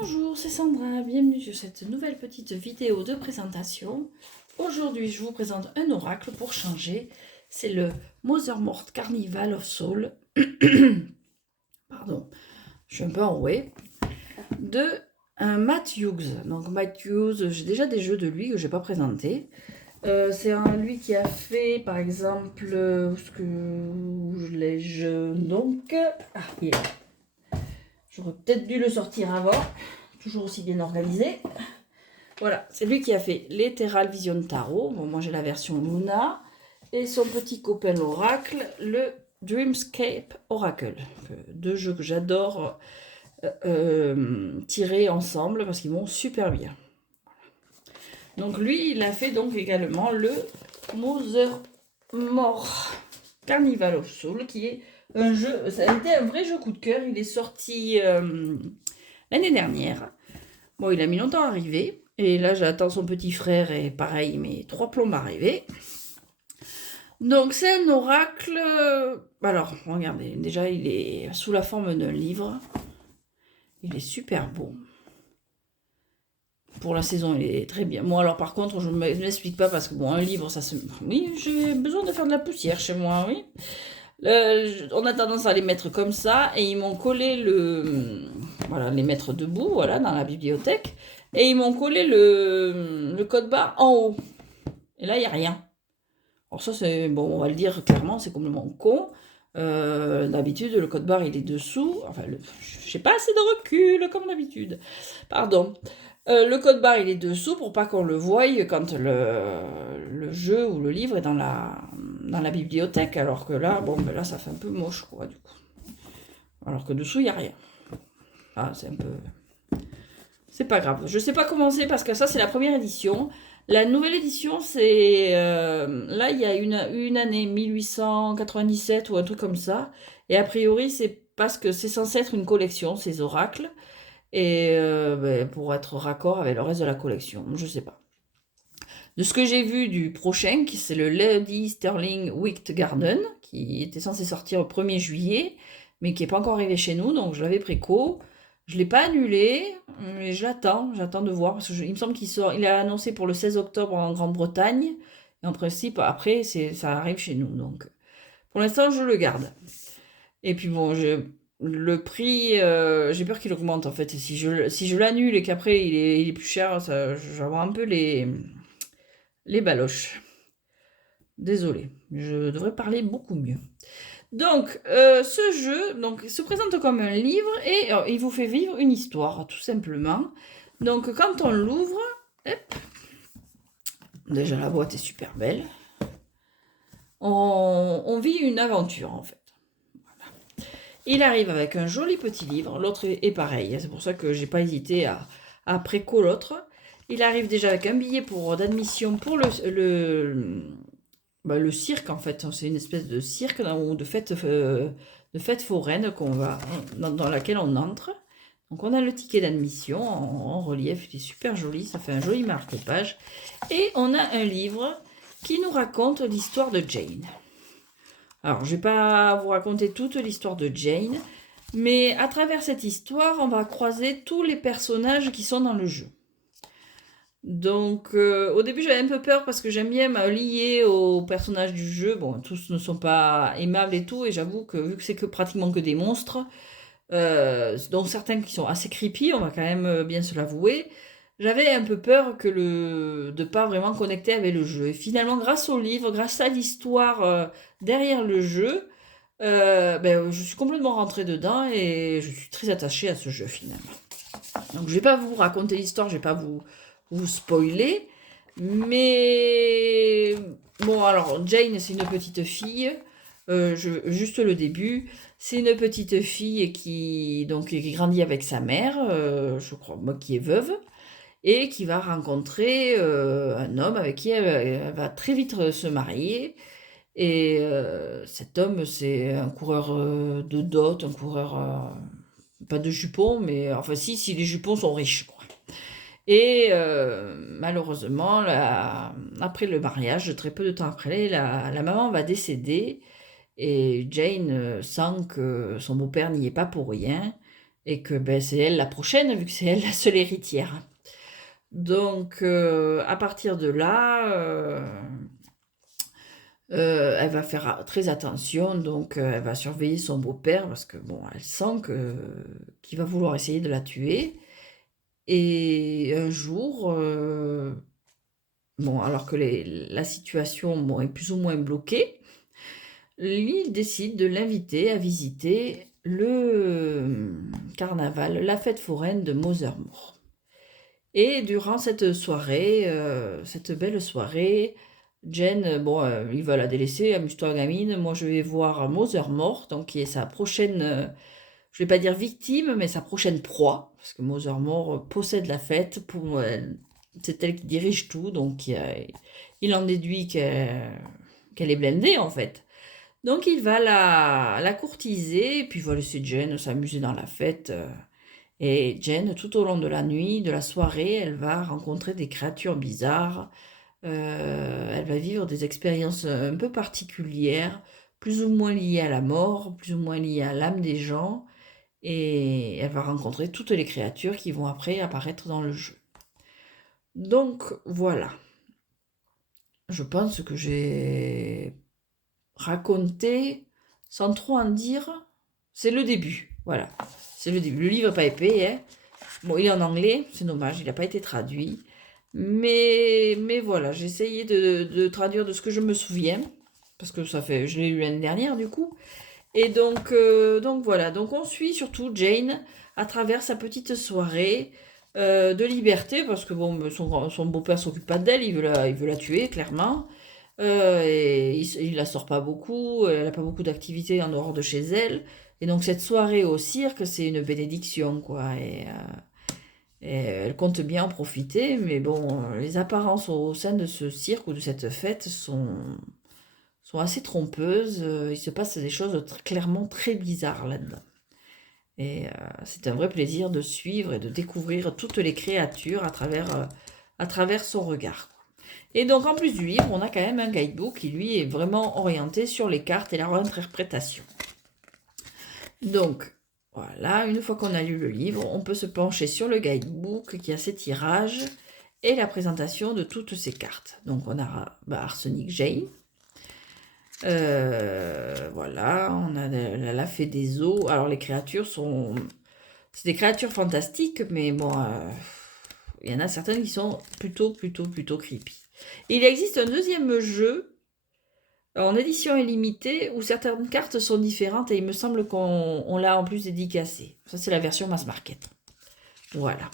Bonjour, c'est Sandra, bienvenue sur cette nouvelle petite vidéo de présentation. Aujourd'hui, je vous présente un oracle pour changer. C'est le Mothermort Carnival of Soul, pardon, je suis un peu enrouée, de Matt Hughes. Donc Matt Hughes, j'ai déjà des jeux de lui que je n'ai pas présentés. C'est lui qui a fait, par exemple, ce que je l'ai donc. Ah, il est là. J'aurais peut-être dû le sortir avant. Toujours aussi bien organisé. Voilà, c'est lui qui a fait l'Ethereal Vision Tarot. Bon, moi j'ai la version Luna. Et son petit copain l'Oracle, le Dreamscape Oracle. Deux jeux que j'adore tirer ensemble parce qu'ils vont super bien. Donc lui, il a fait donc également le Mothermort Carnival of Soul, qui est un jeu, ça a été un vrai jeu coup de cœur. Il est sorti l'année dernière. Bon, il a mis longtemps à arriver. Et là, j'attends son petit frère et pareil, mais 3 plombes à arriver. Donc, c'est un oracle. Alors, regardez, déjà, il est sous la forme d'un livre. Il est super beau. Pour la saison, il est très bien. Moi, alors, par contre, je ne m'explique pas parce que, bon, un livre, ça se. Oui, j'ai besoin de faire de la poussière chez moi, oui. On a tendance à les mettre comme ça et ils m'ont collé voilà, les mettre debout, voilà, dans la bibliothèque, et ils m'ont collé le code barre en haut. Et là, il n'y a rien. Alors ça, c'est, bon, on va le dire clairement, c'est complètement con. D'habitude, le code barre, il est dessous. Enfin, j'ai pas assez de recul, comme d'habitude. Pardon. Le code barre, il est dessous pour pas qu'on le voie quand le jeu ou le livre est dans la bibliothèque. Alors que là, bon, ben là, ça fait un peu moche, quoi, du coup. Alors que dessous, il n'y a rien. Ah, c'est un peu... C'est pas grave. Je sais pas comment c'est parce que ça, c'est la première édition. La nouvelle édition, c'est... là, il y a une année, 1897 ou un truc comme ça. Et a priori, c'est parce que c'est censé être une collection, ces oracles. Et ben, pour être raccord avec le reste de la collection. Je sais pas. De ce que j'ai vu du prochain, qui c'est le Lady Sterling Wicked Garden, qui était censé sortir au 1er juillet, mais qui n'est pas encore arrivé chez nous, donc je l'avais préco. Je ne l'ai pas annulé, mais j'attends de voir, parce qu'il me semble il est annoncé pour le 16 octobre en Grande-Bretagne, et en principe, après, ça arrive chez nous, donc pour l'instant, je le garde. Et puis bon, le prix, j'ai peur qu'il augmente, en fait, et si je l'annule et qu'après, il est plus cher, je vais avoir un peu les baloches. Désolée, je devrais parler beaucoup mieux. Donc, ce jeu se présente comme un livre et il vous fait vivre une histoire, tout simplement. Donc, quand on l'ouvre, hop, déjà la boîte est super belle. On vit une aventure, en fait. Voilà. Il arrive avec un joli petit livre, l'autre est pareil. C'est pour ça que j'ai pas hésité à préco l'autre. Il arrive déjà avec un billet d'admission pour le cirque, en fait. C'est une espèce de cirque ou de fête foraine dans laquelle on entre. Donc on a le ticket d'admission en relief, il est super joli, ça fait un joli marque-page. Et on a un livre qui nous raconte l'histoire de Jane. Alors je ne vais pas vous raconter toute l'histoire de Jane, mais à travers cette histoire, on va croiser tous les personnages qui sont dans le jeu. Donc, au début, j'avais un peu peur parce que j'aime bien me lier aux personnages du jeu. Bon, tous ne sont pas aimables et tout, et j'avoue que vu que c'est pratiquement que des monstres, dont certains qui sont assez creepy, on va quand même bien se l'avouer, j'avais un peu peur de pas vraiment connecter avec le jeu. Et finalement, grâce au livre, grâce à l'histoire derrière le jeu, ben, je suis complètement rentrée dedans et je suis très attachée à ce jeu finalement. Donc, je vais pas vous raconter l'histoire, je vais pas vous spoiler. Mais bon, alors Jane, c'est une petite fille. Juste le début. C'est une petite fille qui grandit avec sa mère, je crois, moi, qui est veuve, et qui va rencontrer un homme avec qui elle va très vite se marier. Et cet homme, c'est un coureur de dot, un coureur, pas de jupons, mais enfin si les jupons sont riches, quoi. Et malheureusement, après le mariage, très peu de temps après, la maman va décéder et Jane sent que son beau-père n'y est pas pour rien Et que ben, c'est elle la prochaine, vu que c'est elle la seule héritière. Donc, à partir de là, elle va faire très attention, donc elle va surveiller son beau-père, parce que bon, elle sent qu'il va vouloir essayer de la tuer. Et un jour, bon, alors que la situation bon, est plus ou moins bloquée, lui, il décide de l'inviter à visiter le carnaval, la fête foraine de Mothermore. Et durant cette soirée, cette belle soirée, Jen, bon, il va la délaisser, amuse-toi gamine, moi je vais voir Mothermore, donc qui est sa prochaine, je vais pas dire victime, mais sa prochaine proie, parce que Mothermore possède la fête, c'est elle qui dirige tout, donc il en déduit qu'elle est blindée en fait. Donc il va la courtiser, et puis il va laisser Jen s'amuser dans la fête. Et Jen, tout au long de la nuit, de la soirée, elle va rencontrer des créatures bizarres. Elle va vivre des expériences un peu particulières, plus ou moins liées à la mort, plus ou moins liées à l'âme des gens. Et elle va rencontrer toutes les créatures qui vont après apparaître dans le jeu. Donc voilà. Je pense que j'ai raconté sans trop en dire. C'est le début. Voilà. C'est le début. Le livre n'est pas épais, hein. Bon, il est en anglais, c'est dommage, il n'a pas été traduit. Mais voilà, j'ai essayé de traduire de ce que je me souviens, parce que je l'ai lu l'année dernière du coup. Et donc voilà, donc on suit surtout Jane à travers sa petite soirée de liberté, parce que bon, son beau-père s'occupe pas d'elle, il veut la tuer, clairement. Et il la sort pas beaucoup, elle n'a pas beaucoup d'activités en dehors de chez elle. Et donc cette soirée au cirque, c'est une bénédiction, quoi. Et elle compte bien en profiter, mais bon, les apparences au sein de ce cirque ou de cette fête sont assez trompeuses. Il se passe des choses clairement très bizarres là-dedans. Et c'est un vrai plaisir de suivre et de découvrir toutes les créatures à travers son regard. Et donc en plus du livre, on a quand même un guidebook qui lui est vraiment orienté sur les cartes et leur interprétation. Donc voilà, une fois qu'on a lu le livre, on peut se pencher sur le guidebook qui a ses tirages et la présentation de toutes ces cartes. Donc on a Arsenic Jane. Voilà, on a la fée des eaux. Alors les créatures c'est des créatures fantastiques, mais bon, il y en a certaines qui sont plutôt creepy. Et il existe un deuxième jeu en édition illimitée où certaines cartes sont différentes et il me semble qu'on l'a en plus dédicacée. Ça, c'est la version mass market. Voilà.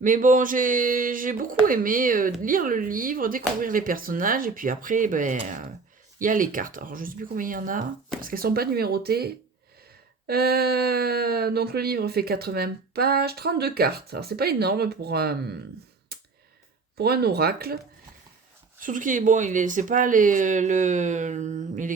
Mais bon, j'ai beaucoup aimé lire le livre, découvrir les personnages, et puis après, il y a les cartes. Alors, je ne sais plus combien il y en a, parce qu'elles ne sont pas numérotées. Donc, le livre fait 80 pages, 32 cartes. Alors, c'est pas énorme pour un oracle. Surtout qu'il est bon, il est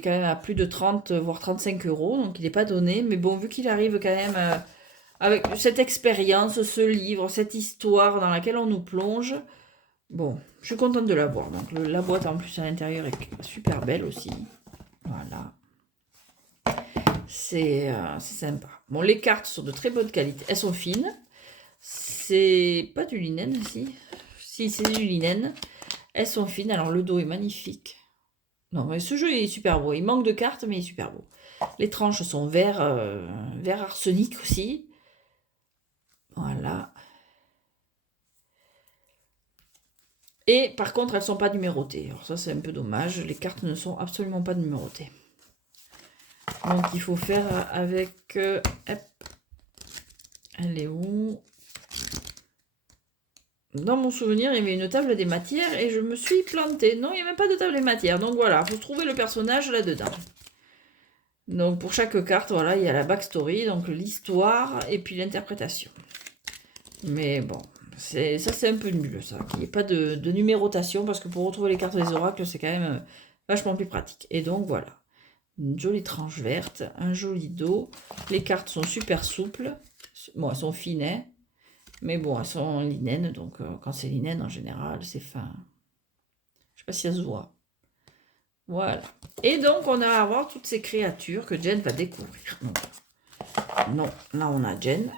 quand même à plus de 30 voire 35 euros, donc il n'est pas donné. Mais bon, vu qu'il arrive quand même avec cette expérience, ce livre, cette histoire dans laquelle on nous plonge, bon, je suis contente de l'avoir. Donc la boîte en plus à l'intérieur est super belle aussi. Voilà. C'est sympa. Bon, les cartes sont de très bonne qualité. Elles sont fines. C'est pas du linen, si. Si, c'est du linen. Elles sont fines, alors le dos est magnifique. Non, mais ce jeu est super beau. Il manque de cartes, mais il est super beau. Les tranches sont vert arsenic aussi. Voilà. Et par contre, elles ne sont pas numérotées. Alors ça, c'est un peu dommage. Les cartes ne sont absolument pas numérotées. Donc il faut faire avec... hop. Elle est où? Dans mon souvenir, il y avait une table des matières et je me suis plantée. Non, il n'y a même pas de table des matières. Donc voilà, il faut trouver le personnage là-dedans. Donc pour chaque carte, voilà, il y a la backstory, donc l'histoire et puis l'interprétation. Mais bon, ça c'est un peu nul ça, qu'il n'y ait pas de numérotation, parce que pour retrouver les cartes des oracles, c'est quand même vachement plus pratique. Et donc voilà, une jolie tranche verte, un joli dos. Les cartes sont super souples. Bon, elles sont fines, hein. Mais bon, elles sont en linen, donc quand c'est linen, en général, c'est fin. Je sais pas si ça se voit. Voilà. Et donc, on a à voir toutes ces créatures que Jen va découvrir. Donc, Non, là on a Jen.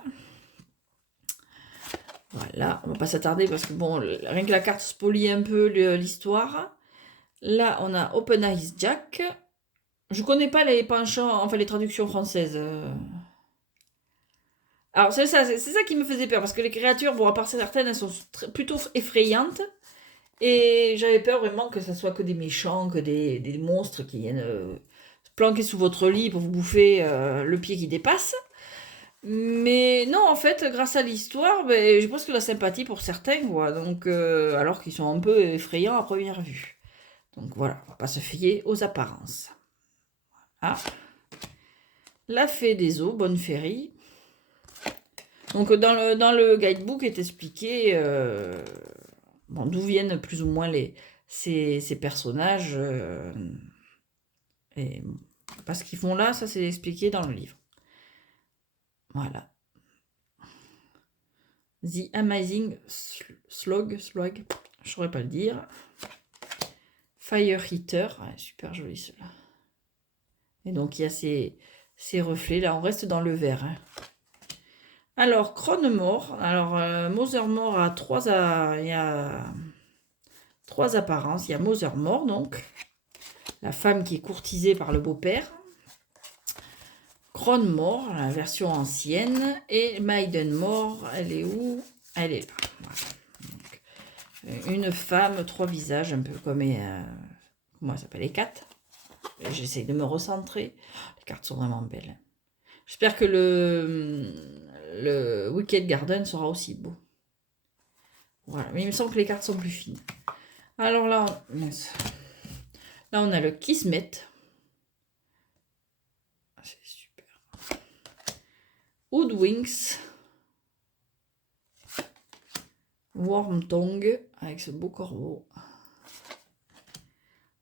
Voilà, on va pas s'attarder parce que bon, rien que la carte spolie un peu l'histoire. Là, on a Open Eyes Jack. Je connais pas les penchants, enfin les traductions françaises. Alors c'est ça qui me faisait peur parce que les créatures, bon, à part certaines, elles sont plutôt effrayantes. Et j'avais peur vraiment que ça soit que des méchants, que des monstres qui viennent planquer sous votre lit pour vous bouffer le pied qui dépasse. Mais non, en fait, grâce à l'histoire, ben, je pense que la sympathie pour certains, quoi. Donc, alors qu'ils sont un peu effrayants à première vue. Donc voilà, on va pas se fier aux apparences. Ah, la fée des eaux, Bonne Ferry. Donc dans le guidebook est expliqué bon, d'où viennent plus ou moins ces personnages. Et pas ce qu'ils font là, ça c'est expliqué dans le livre. Voilà. The Amazing Slug, je saurais pas le dire. Fire Heater, ouais, super joli celui-là. Et donc il y a ces reflets, là on reste dans le vert. Hein. Alors, Cronemore, alors Mothermore a il y a trois apparences. Il y a Mothermore, donc, la femme qui est courtisée par le beau-père. Cronemore, la version ancienne. Et Maidenmore, elle est où? Elle est là. Voilà. Donc, une femme, trois visages, un peu comme... comment elle s'appelle? Les quatre. J'essaie de me recentrer. Les cartes sont vraiment belles. J'espère que le Wicked Garden sera aussi beau. Voilà, mais il me semble que les cartes sont plus fines. Alors là, on a le Kismet. C'est super. Hoodwinks. Wormtongue, avec ce beau corbeau.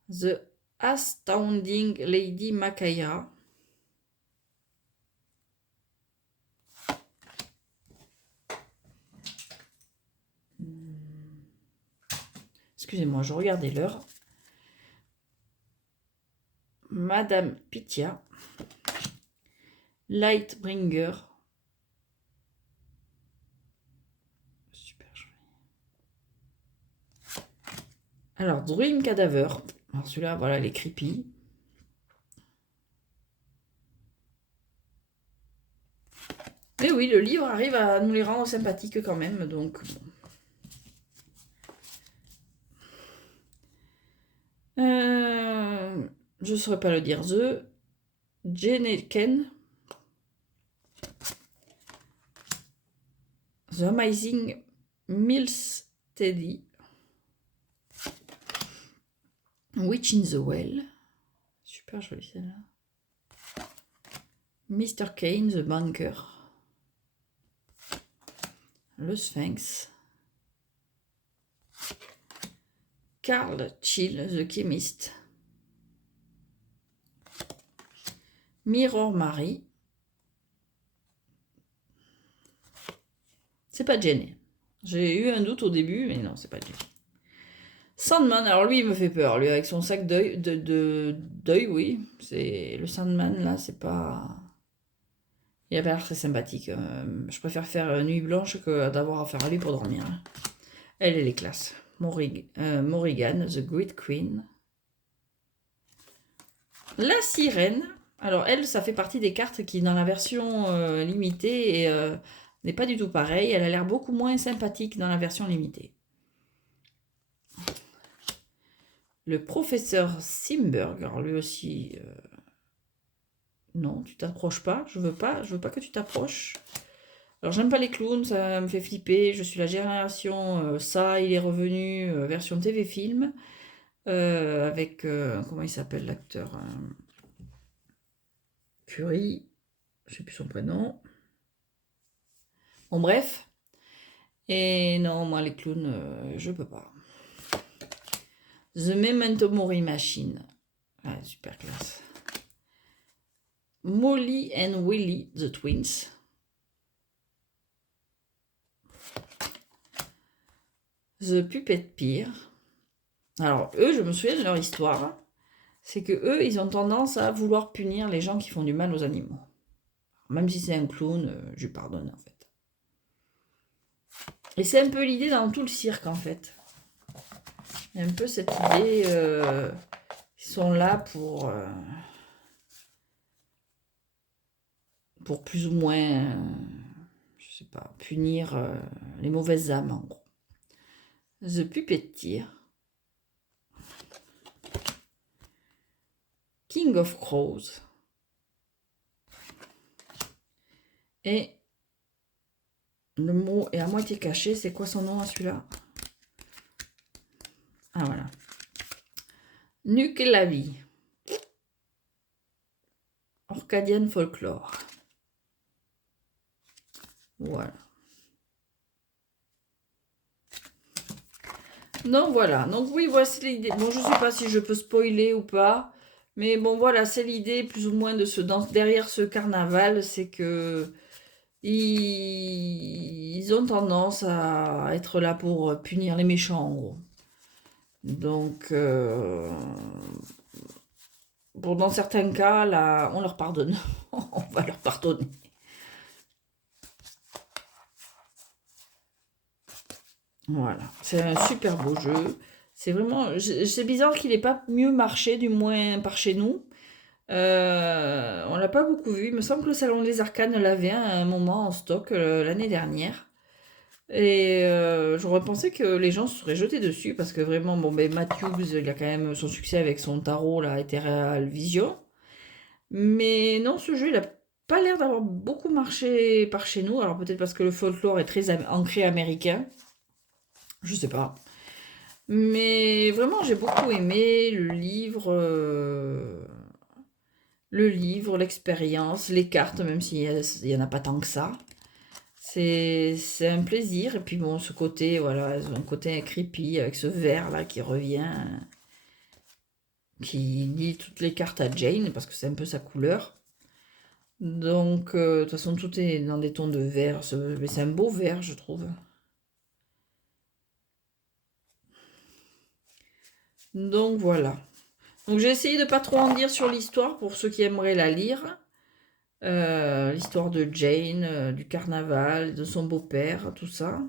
The Astounding Lady Makaya. Excusez-moi, je regardais l'heure. Madame Pythia. Lightbringer. Super joli. Alors, Dream Cadaver. Alors celui-là, voilà, les creepy. Mais oui, le livre arrive à nous les rendre sympathiques quand même, donc... je ne saurais pas le dire. The Jeneken. The Amazing Milsteady. Witch in the Well. Super jolie celle-là. Mr. Kane, The Banker. Le Sphinx. Carl Chill, The Chemist. Mirror Mary. C'est pas Jenny. J'ai eu un doute au début, mais non, c'est pas Jenny. Sandman, alors lui, il me fait peur. Lui, avec son sac d'œil, oui. C'est le Sandman, là, c'est pas... Il a pas l'air très sympathique. Je préfère faire nuit blanche que d'avoir affaire à lui pour dormir. Elle est classe. Morrigan, The Great Queen. La sirène. Alors, elle, ça fait partie des cartes qui, dans la version limitée, n'est pas du tout pareil. Elle a l'air beaucoup moins sympathique dans la version limitée. Le professeur Simberg. Alors, lui aussi... non, tu t'approches pas. Je veux pas que tu t'approches. Alors, j'aime pas les clowns, ça me fait flipper. Je suis la génération ça, il est revenu, version TV film. Avec, comment il s'appelle l'acteur Curie, je sais plus son prénom. Bon, bref. Et non, moi, les clowns, je peux pas. The Memento Mori Machine. Ah, super classe. Molly and Willy, The Twins. The Puppet Pier. Alors, eux, je me souviens de leur histoire. C'est que eux, ils ont tendance à vouloir punir les gens qui font du mal aux animaux. Même si c'est un clown, je lui pardonne en fait. Et c'est un peu l'idée dans tout le cirque en fait. Il y a un peu cette idée, ils sont là pour plus ou moins, je sais pas, punir les mauvaises âmes en gros. The Puppeteer. King of Crows. Et le mot est à moitié caché. C'est quoi son nom à celui-là? Ah voilà. Nuque la vie. Orcadian Folklore. Voilà. Donc voilà. Donc oui, voici l'idée. Bon, je ne sais pas si je peux spoiler ou pas. Mais bon, voilà, c'est l'idée plus ou moins de derrière ce carnaval. C'est que ils ont tendance à être là pour punir les méchants, en gros. Donc, bon, dans certains cas, là, on leur pardonne. On va leur pardonner. Voilà, c'est un super beau jeu. C'est vraiment, c'est bizarre qu'il n'ait pas mieux marché, du moins par chez nous. On l'a pas beaucoup vu. Il me semble que le Salon des Arcanes l'avait à un moment en stock l'année dernière. Et j'aurais pensé que les gens se seraient jetés dessus parce que vraiment, bon, ben, Matthews, il a quand même son succès avec son tarot, là, Ethereal Vision. Mais non, ce jeu, il a pas l'air d'avoir beaucoup marché par chez nous. Alors peut-être parce que le folklore est très ancré américain. Je sais pas. Mais vraiment, j'ai beaucoup aimé le livre, l'expérience, les cartes, même s'il y en a pas tant que ça. C'est un plaisir. Et puis bon, ce côté, voilà, un côté creepy avec ce vert là qui revient, qui lie toutes les cartes à Jane, parce que c'est un peu sa couleur. Donc, de toute façon, tout est dans des tons de vert. Mais c'est un beau vert, je trouve. Donc voilà. Donc j'ai essayé de pas trop en dire sur l'histoire pour ceux qui aimeraient la lire. L'histoire de Jane, du carnaval, de son beau-père, tout ça.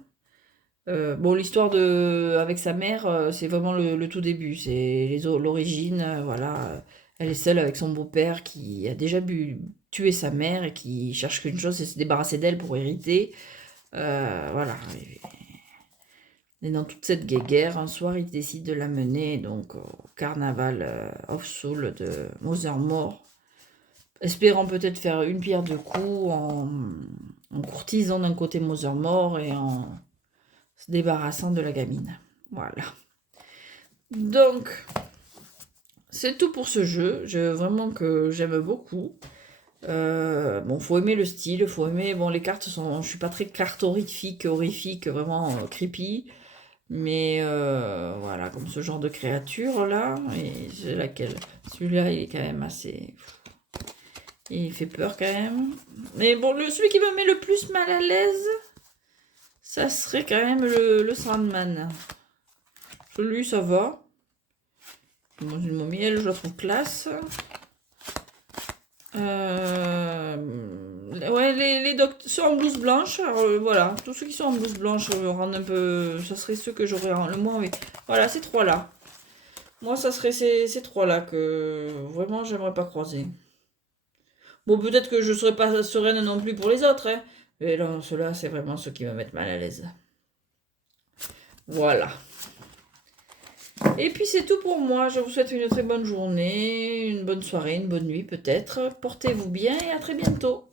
Bon, l'histoire avec sa mère, c'est vraiment le tout début. C'est l'origine, voilà. Elle est seule avec son beau-père qui a déjà tué sa mère et qui cherche qu'une chose, c'est se débarrasser d'elle pour hériter. Voilà. Et dans toute cette guéguerre, un soir, il décide de la mener donc, au carnaval of Soul de Mothermore, espérant peut-être faire une pierre deux coups en courtisant d'un côté Mothermore et en se débarrassant de la gamine. Voilà. Donc, c'est tout pour ce jeu. Vraiment que j'aime beaucoup. Bon, faut aimer le style, faut aimer. Bon, les cartes sont. Je suis pas très cartorifique, horrifique, vraiment creepy. Mais voilà, comme ce genre de créature là. Et c'est laquelle? Celui-là, il est quand même assez. Il fait peur quand même. Mais bon, celui qui me met le plus mal à l'aise, ça serait quand même le Sandman. Celui, ça va. Dans une momie, elle, je la trouve classe. Ouais, les ceux en blouse blanche, alors, voilà, tous ceux qui sont en blouse blanche rendent un peu. Ça serait ceux que j'aurais le moins envie. Voilà, ces trois-là. Moi, ça serait ces trois-là que vraiment j'aimerais pas croiser. Bon, peut-être que je serais pas sereine non plus pour les autres, hein. Mais là, ceux-là, c'est vraiment ceux qui me mettent mal à l'aise. Voilà. Et puis c'est tout pour moi. Je vous souhaite une très bonne journée, une bonne soirée, une bonne nuit peut-être. Portez-vous bien et à très bientôt.